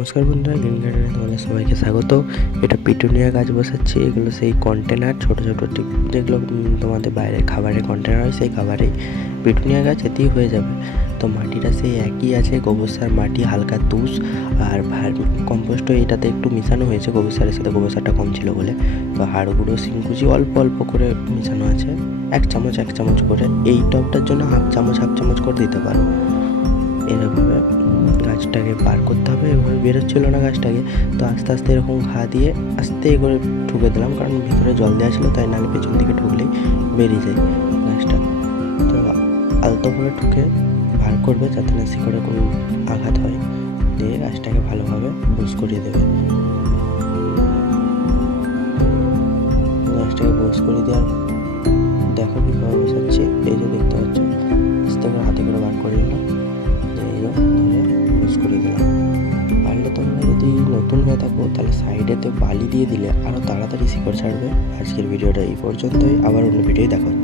নমস্কার বন্ধুরা, গ্রিন গার্ডেনে তোমাদের সবাইকে স্বাগত। এটা পিটুনিয়া গাছ বসাচ্ছি। এগুলো সেই কন্টেনার, ছোটো ছোটো ঠিক যেগুলো তোমাদের বাইরের খাবারের কন্টেনার হয়, সেই খাবারেই পিটুনিয়া গাছ এতেই হয়ে যাবে। তো মাটিটা সেই একই আছে, গোবর সার, মাটি, হালকা তুষ আর কম্পোস্টও এটাতে একটু মিশানো হয়েছে। গোবর সারের সাথে গোবর সারটা কম ছিল বলে, তো হাড় গুঁড়ো, শিংকুচি অল্প অল্প করে মিশানো আছে, এক চামচ করে। এই টবটার জন্য হাফ চামচ করে দিতে পারো। এরকমভাবে গাছটাকে বার করতে হবে। এভাবে বেরোচ্ছিল না গাছটাকে, তো আস্তে আস্তে এরকম ঘা দিয়ে আস্তে করে ঠুকে দিলাম, কারণ ভিতরে জল দেওয়া ছিল, তাই নাহলে পেছন দিকে ঠুকলেই বেরিয়ে যায় গাছটা। তো আলতো করে ঠুকে বার করবে, যাতে না শিকড়ে কোনো আঘাত হয়। দিয়ে গাছটাকে ভালোভাবে বুশ করিয়ে দেবে। গাছটাকে বুশ করে দেওয়ার দেখো কীভাবে বসাচ্ছি। এই যে দেখতে পাচ্ছ, আস্তে করে হাতে করে বার করে নিলাম, বুশ করে দিলাম। পারলে তোমরা যদি নতুন হয়ে থাকো, তাহলে সাইডেতে বালি দিয়ে দিলে আরও তাড়াতাড়ি শিকড় ছাড়বে। আজকের ভিডিওটা এই পর্যন্তই, আবার অন্য ভিডিওয় দেখা হচ্ছে।